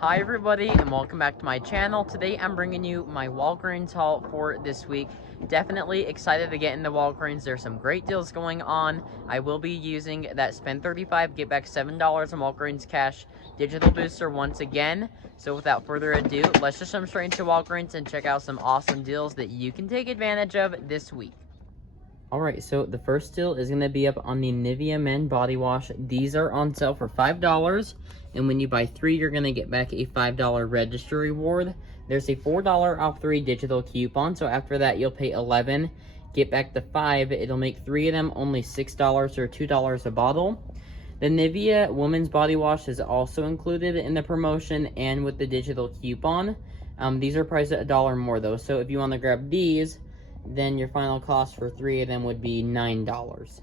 Hi everybody and welcome back to my channel. Today I'm bringing you my Walgreens haul for this week. Definitely excited to get into Walgreens. There's some great deals going on. I will be using that spend $35, get back $7 in Walgreens cash digital booster once again. So without further ado, let's just jump straight into Walgreens and check out some awesome deals that you can take advantage of this week. Alright, so the first deal is going to be up on the Nivea Men Body Wash. These are on sale for $5, and when you buy 3, you're going to get back a $5 register reward. There's a $4 off 3 digital coupon, so after that you'll pay $11, get back the 5. It'll make 3 of them only $6 or $2 a bottle. The Nivea Women's Body Wash is also included in the promotion and with the digital coupon. These are priced at $1 more though, so if you want to grab these, then your final cost for 3 of them would be $9.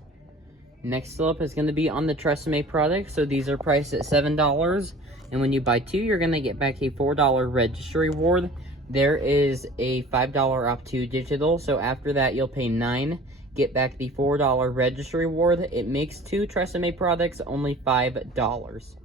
Next up is going to be on the Tresemme products. So these are priced at $7, and when you buy 2, you're going to get back a $4 register reward. There is a $5 off 2 digital, so after that you'll pay $9, get back the $4 register reward. It makes 2 Tresemme products only $5.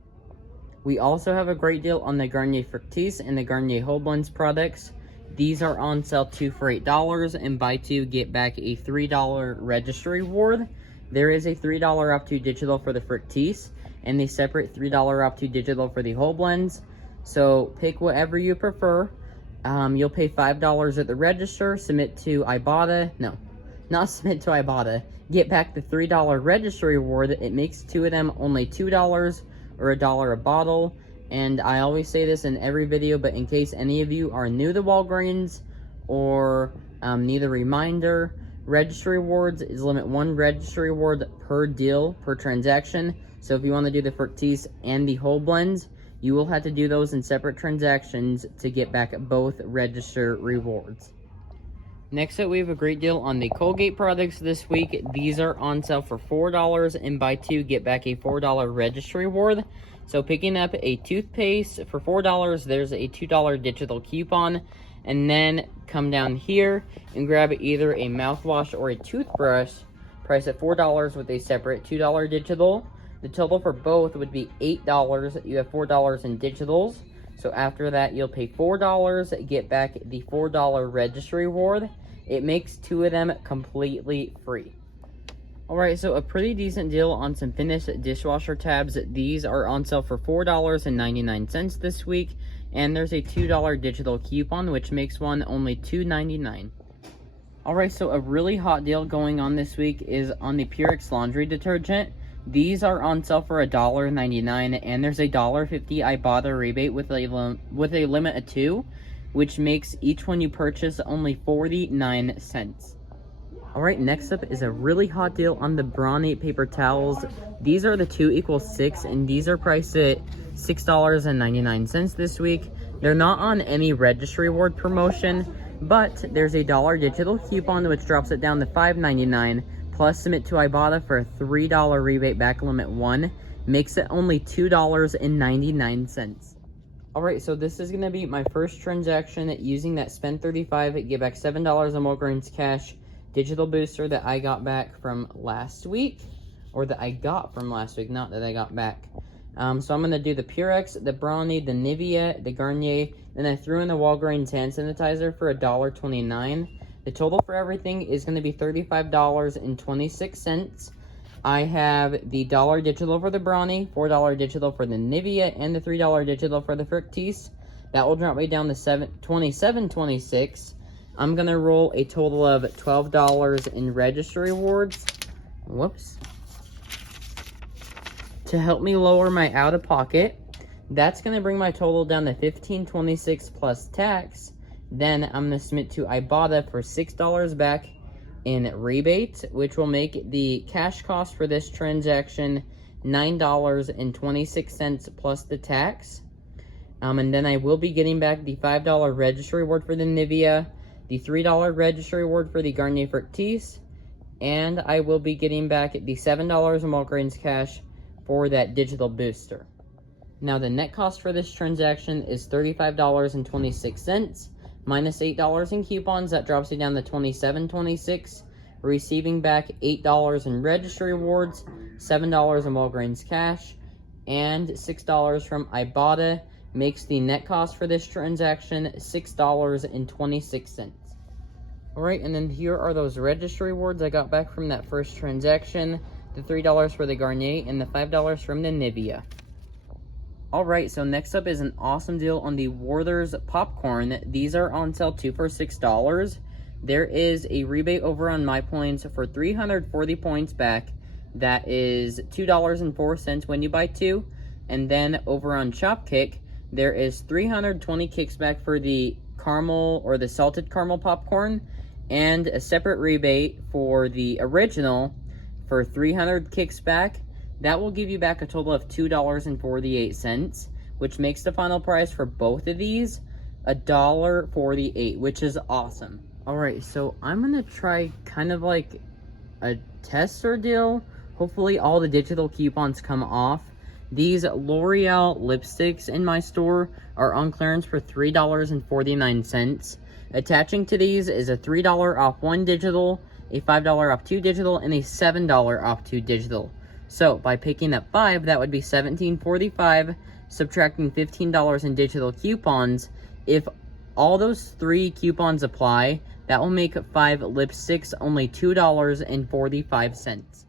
We also have a great deal on the Garnier Fructis and the Garnier Whole Blends products. These are on sale 2 for $8, and buy 2 get back a $3 register reward. There is a $3 off 2 digital for the Fructis and a separate $3 off 2 digital for the Whole Blends. So pick whatever you prefer. You'll pay $5 at the register, submit to Ibotta. No, not submit to Ibotta. Get back the $3 register reward. It makes 2 of them only $2 or $1 a bottle. And I always say this in every video, but in case any of you are new to Walgreens or need a reminder, registry rewards is limit 1 registry reward per deal, per transaction. So if you want to do the Fructis and the Whole Blends, you will have to do those in separate transactions to get back both register rewards. Next up, we have a great deal on the Colgate products this week. These are on sale for $4, and buy 2 get back a $4 registry reward. So picking up a toothpaste for $4, there's a $2 digital coupon. And then come down here and grab either a mouthwash or a toothbrush, priced at $4 with a separate $2 digital. The total for both would be $8. You have $4 in digitals. So after that, you'll pay $4, get back the $4 registry reward. It makes 2 of them completely free. Alright, so a pretty decent deal on some finished dishwasher tabs. These are on sale for $4.99 this week, and there's a $2 digital coupon, which makes one only $2.99. Alright, so a really hot deal going on this week is on the Purex laundry detergent. These are on sale for $1.99, and there's a $1.50 Ibotta rebate with a limit of 2, which makes each one you purchase only 49 cents. Alright, next up is a really hot deal on the Brawny paper towels. These are the 2 equals 6, and these are priced at $6.99 this week. They're not on any registry reward promotion, but there's a $1 digital coupon which drops it down to $5.99, plus submit to Ibotta for a $3 rebate back limit 1, makes it only $2.99. Alright, so this is going to be my first transaction using that spend $35, get back $7 on Walgreens cash digital booster that I got back from last week, or that I got from last week, not that I got back. So I'm going to do the Purex, the Brawny, the Nivea, the Garnier, then I threw in the Walgreens hand sanitizer for $1.29. The total for everything is going to be $35.26. I have the $1 digital for the Brawny, $4 digital for the Nivea, and the $3 digital for the Fructis. That will drop me down to $27.26. I'm going to roll a total of $12 in register rewards. Whoops. To help me lower my out-of-pocket, that's going to bring my total down to $15.26 plus tax. Then I'm going to submit to Ibotta for $6 back in rebate, which will make the cash cost for this transaction $9.26 plus the tax. And then I will be getting back the $5 registry reward for the Nivea, the $3 registry reward for the Garnier Fructis, and I will be getting back the $7 in Walgreens cash for that digital booster. Now the net cost for this transaction is $35.26, minus $8 in coupons. That drops you down to $27.26. Receiving back $8 in registry rewards, $7 in Walgreens cash, and $6 from Ibotta, makes the net cost for this transaction $6.26. Alright, and then here are those registry rewards I got back from that first transaction. The $3 for the Garnier and the $5 from the Nivea. Alright, so next up is an awesome deal on the Werther's popcorn. These are on sale 2 for $6. There is a rebate over on my points for 340 points back. That is $2.04 when you buy 2. And then over on Shopkick, there is 320 kicks back for the caramel or the salted caramel popcorn, and a separate rebate for the original for 300 kicks back. That will give you back a total of $2.48, which makes the final price for both of these $1.48, which is awesome. Alright, so I'm gonna try kind of like a tester deal. Hopefully all the digital coupons come off. These L'Oreal lipsticks in my store are on clearance for $3.49. Attaching to these is a $3 off 1 digital, a $5 off 2 digital, and a $7 off 2 digital. So by picking up 5, that would be $17.45, subtracting $15 in digital coupons. If all those 3 coupons apply, that will make 5 lipsticks only $2.45.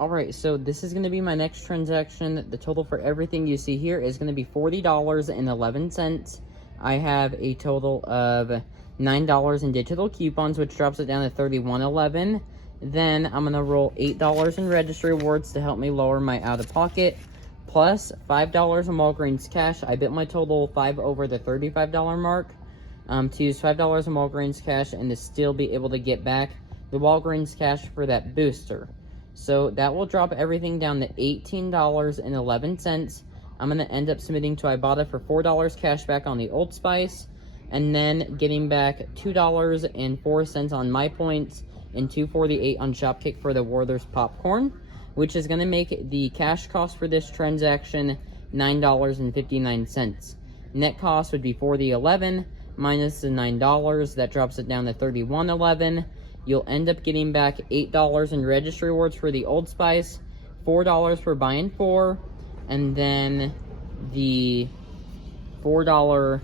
Alright, so this is going to be my next transaction. The total for everything you see here is going to be $40.11. I have a total of $9 in digital coupons, which drops it down to $31.11. Then I'm going to roll $8 in registry rewards to help me lower my out-of-pocket, plus $5 in Walgreens cash. I bit my total 5 over the $35 mark to use $5 in Walgreens cash and to still be able to get back the Walgreens cash for that booster. So that will drop everything down to $18.11. I'm going to end up submitting to Ibotta for $4 cash back on the Old Spice, and then getting back $2.04 on my points and $2.48 on Shopkick for the Werther's popcorn, which is going to make the cash cost for this transaction $9.59. Net cost would be $40.11 minus the $9. That drops it down to $31.11. You'll end up getting back $8 in registry rewards for the Old Spice, $4 for buying 4, and then the $4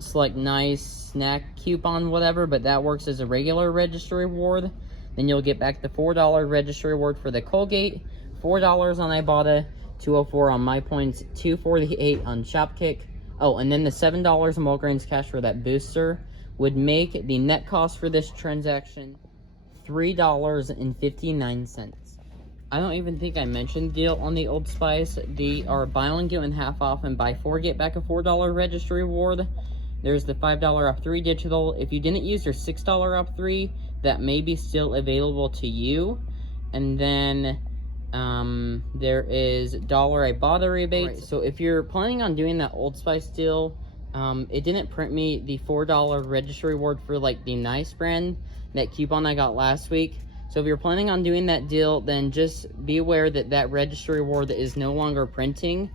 select nice snack coupon, whatever, but that works as a regular registry reward. Then you'll get back the $4 registry reward for the Colgate, $4 on Ibotta, $2.04 on my points, $2.48 on Shopkick. Oh, and then the $7 in Walgreens cash for that booster would make the net cost for this transaction $3.59. I don't even think I mentioned the deal on the Old Spice. They are buy one, get one half off, and buy 4, get back a $4 registry reward. There's the $5 off 3 digital. If you didn't use your $6 off 3, that may be still available to you. And then there is Ibotta rebates. Right. So if you're planning on doing that Old Spice deal, it didn't print me the $4 registry reward for like the Nice brand, that coupon I got last week. So if you're planning on doing that deal, then just be aware that that registry reward is no longer printing.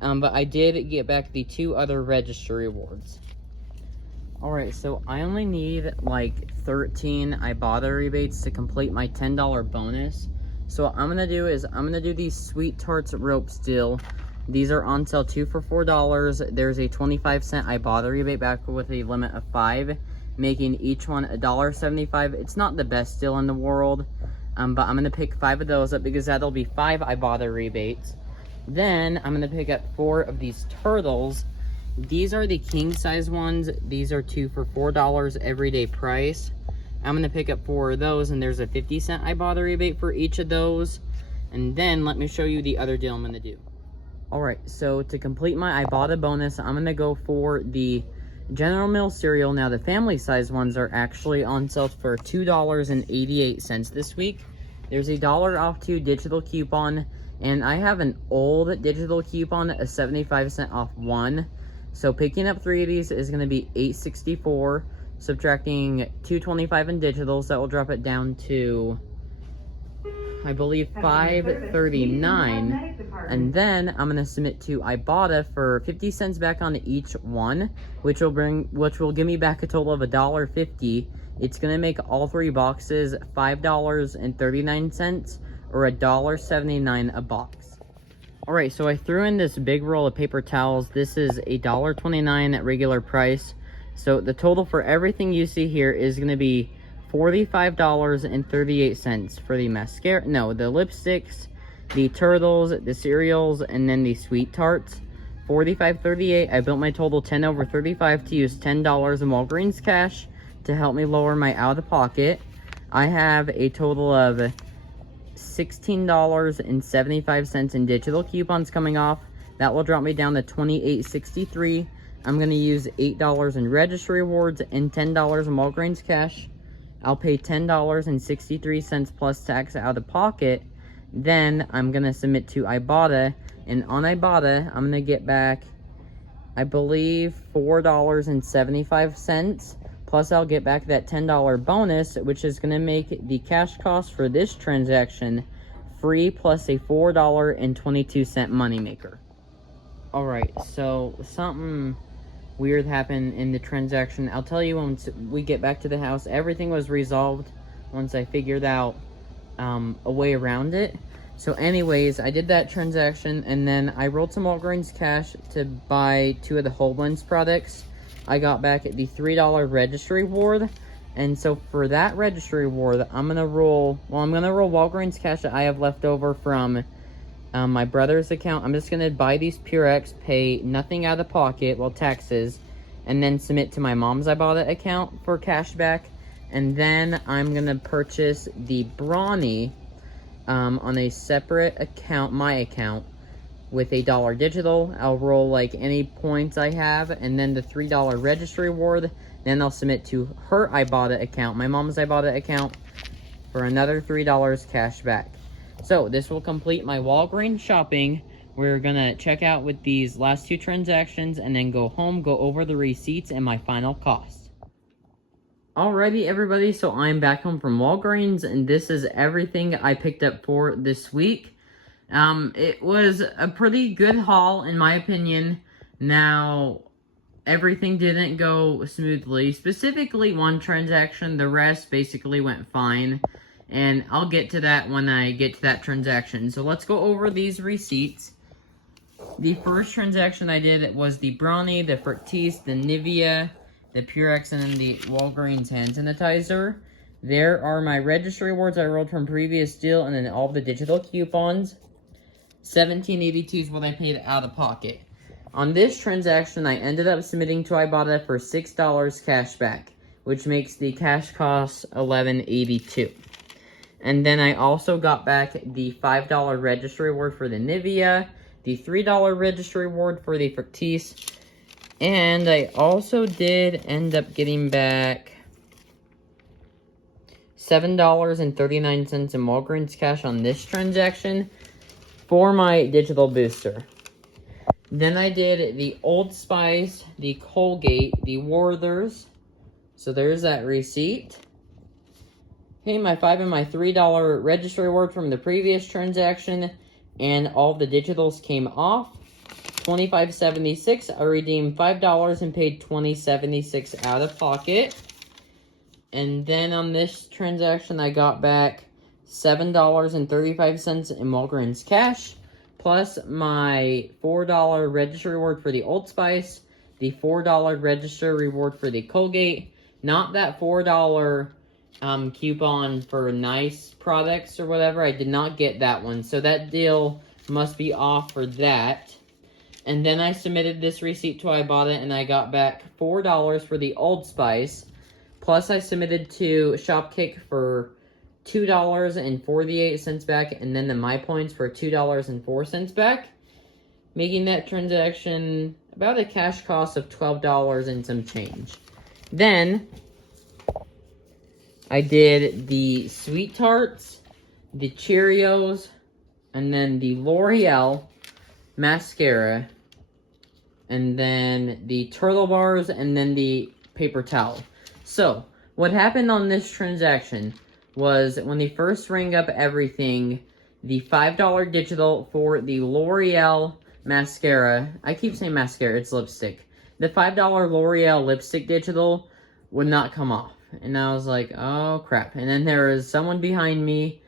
But I did get back the 2 other registry rewards. Alright, so I only need like 13 Ibotta rebates to complete my $10 bonus. So what I'm going to do is I'm going to do these SweetTarts ropes deal. These are on sale 2 for $4. There's a 25-cent Ibotta rebate back with a limit of 5, making each one $1.75. It's not the best deal in the world, but I'm going to pick 5 of those up because that'll be 5 Ibotta rebates. Then I'm going to pick up 4 of these turtles. These are the king size ones. These are 2 for $4 everyday price. I'm going to pick up 4 of those, and there's a 50-cent Ibotta rebate for each of those. And then let me show you the other deal I'm going to do. Alright, so to complete my Ibotta bonus, I'm going to go for the General Mills cereal. Now, the family size ones are actually on sale for $2.88 this week. There's a $1 off 2 digital coupon, and I have an old digital coupon, a 75-cent off 1. So picking up 3 of these is going to be $8.64, subtracting $2.25 in digitals. That will drop it down to, I believe, $5.39. And then I'm going to submit to Ibotta for 50 cents back on each one, which will give me back a total of $1.50. It's going to make all 3 boxes $5.39 or $1.79 a box. Alright, so I threw in this big roll of paper towels. This is $1.29 at regular price. So the total for everything you see here is going to be $45.38 for the mascara, no, the lipsticks, the turtles, the cereals, and then the SweetTarts. $45.38. I built my total 10 over 35 to use $10 in Walgreens cash to help me lower my out-of-pocket. I have a total of $16.75 in digital coupons coming off. That will drop me down to $28.63. I'm going to use $8 in registry rewards and $10 in Walgreens cash. I'll pay $10.63 plus tax out of pocket. Then I'm going to submit to Ibotta. And on Ibotta, I'm going to get back, I believe, $4.75. Plus, I'll get back that $10 bonus, which is going to make the cash cost for this transaction free, plus a $4.22 moneymaker. Alright, so something weird happened in the transaction. I'll tell you once we get back to the house. Everything was resolved once I figured out a way around it. So anyways, I did that transaction, and then I rolled some Walgreens cash to buy 2 of the Whole Blends products. I got back the $3 registry reward, and so for that registry reward, I'm gonna roll Walgreens cash that I have left over from my brother's account. I'm just gonna buy these Purex, pay nothing out of pocket, well, taxes, and then submit to my mom's Ibotta account for cash back. And then I'm gonna purchase the Brawny on a separate account, my account, with $1 digital. I'll roll like any points I have, and then the $3 registry reward. Then I'll submit to her Ibotta account, my mom's Ibotta account, for another $3 cash back. So this will complete my Walgreens shopping. We're gonna check out with these last 2 transactions and then go home, go over the receipts and my final cost. Alrighty, everybody, so I'm back home from Walgreens, and this is everything I picked up for this week. It was a pretty good haul, in my opinion. Now, everything didn't go smoothly. Specifically, one transaction, the rest basically went fine. And I'll get to that when I get to that transaction. So let's go over these receipts. The first transaction I did was the Brawny, the Fructis, the Nivea, the Purex, and then the Walgreens hand sanitizer. There are my registry rewards I rolled from previous deal, and then all the digital coupons. $17.82 is what I paid out of pocket. On this transaction, I ended up submitting to Ibotta for $6 cash back, which makes the cash cost $11.82. And then I also got back the $5 registry reward for the Nivea, the $3 registry reward for the Fructis, and I also did end up getting back $7.39 in Walgreens cash on this transaction for my digital booster. Then I did the Old Spice, the Colgate, the Werthers. So there's that receipt. Hey, my $5 and my $3 registry reward from the previous transaction, and all the digitals came off. $25.76. I redeemed $5 and paid $20.76 out of pocket. And then on this transaction, I got back $7.35 in Walgreens cash, plus my $4 registry reward for the Old Spice, the $4 register reward for the Colgate, not that $4 coupon for nice products or whatever. I did not get that one, so that deal must be off for that. And then I submitted this receipt to Ibotta, and I got back $4 for the Old Spice, plus I submitted to Shopkick for $2.48 back, and then the My Points for $2.04 back, making that transaction about a cash cost of $12 and some change. Then I did the SweetTarts, the Cheerios, and then the L'Oreal mascara, and then the Turtle bars, and then the paper towel. So, what happened on this transaction was when they first rang up everything, the $5 digital for the L'Oreal mascara, I keep saying mascara, it's lipstick. The $5 L'Oreal lipstick digital would not come off. And I was like, oh crap. And then there was someone behind me,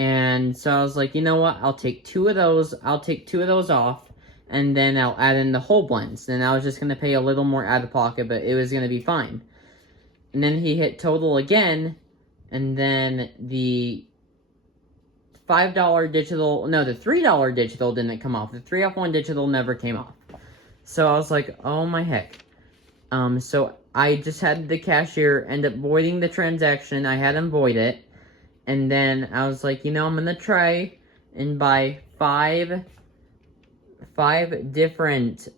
And so I was like, you know what? I'll take two of those off, and then I'll add in the whole blends. Then I was just going to pay a little more out of pocket, but it was going to be fine. And then he hit total again, and then the $5 digital, no, the $3 digital didn't come off. The 3-off-1 digital never came off. So I was like, oh my heck. So I just had the cashier end up voiding the transaction. I had him void it. And then I was like, you know, I'm going to try and buy five different,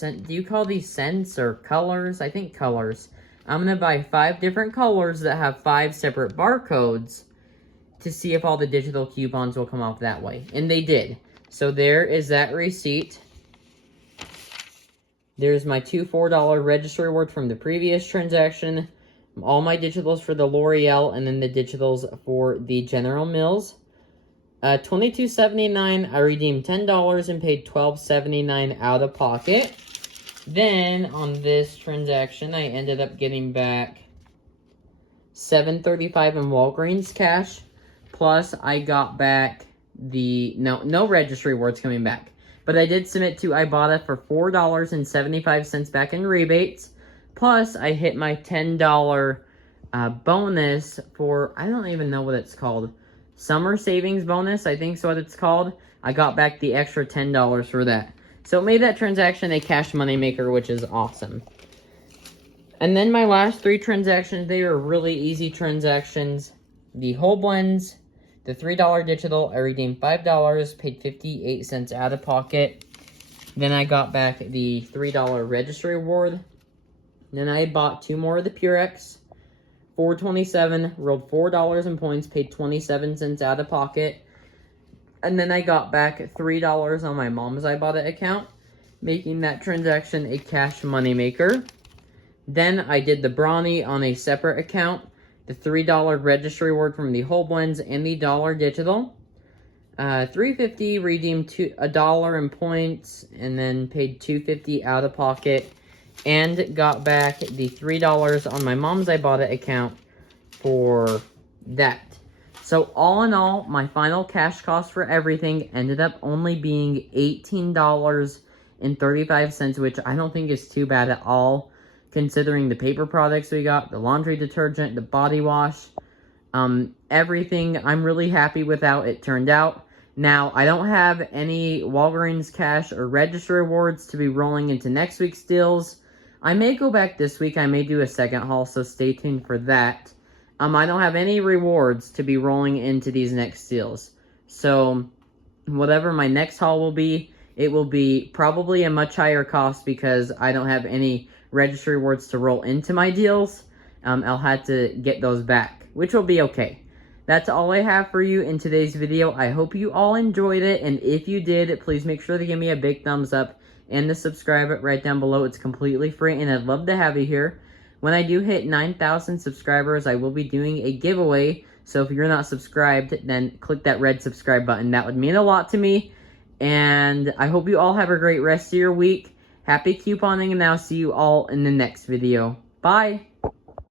do you call these scents or colors? I think colors. I'm going to buy 5 different colors that have 5 separate barcodes to see if all the digital coupons will come off that way. And they did. So there is that receipt. There's my 2 $4 registry reward from the previous transaction. All my digitals for the L'Oreal, and then the digitals for the General Mills. $22.79, I redeemed $10 and paid $12.79 out of pocket. Then, on this transaction, I ended up getting back $7.35 in Walgreens cash. Plus, I got back the... No registry rewards coming back. But I did submit to Ibotta for $4.75 back in rebates. Plus, I hit my $10 bonus for... I don't even know what it's called. Summer savings bonus, I think is what it's called. I got back the extra $10 for that. So it made that transaction a cash money maker, which is awesome. And then my last 3 transactions, they were really easy transactions. The whole blends, the $3 digital, I redeemed $5, paid 58 cents out of pocket. Then I got back the $3 registry reward. Then I bought 2 more of the Purex. $4.27, rolled $4 in points, paid 27 cents out of pocket. And then I got back $3 on my mom's Ibotta account, making that transaction a cash money maker. Then I did the Brawny on a separate account, the $3 registry reward from the whole blends and the dollar digital. $3.50, redeemed $1 in points, and then paid $2.50 out of pocket. And got back the $3 on my mom's Ibotta account for that. So all in all, my final cash cost for everything ended up only being $18.35, which I don't think is too bad at all, considering the paper products we got, the laundry detergent, the body wash, everything. I'm really happy with how it turned out. Now, I don't have any Walgreens cash or registry rewards to be rolling into next week's deals. I may go back this week. I may do a second haul, so stay tuned for that. I don't have any rewards to be rolling into these next deals. So, whatever my next haul will be, it will be probably a much higher cost because I don't have any registry rewards to roll into my deals. I'll have to get those back, which will be okay. That's all I have for you in today's video. I hope you all enjoyed it, and if you did, please make sure to give me a big thumbs up and to subscribe right down below. It's completely free, and I'd love to have you here. When I do hit 9,000 subscribers, I will be doing a giveaway. So if you're not subscribed, then click that red subscribe button. That would mean a lot to me. And I hope you all have a great rest of your week. Happy couponing, and I'll see you all in the next video. Bye!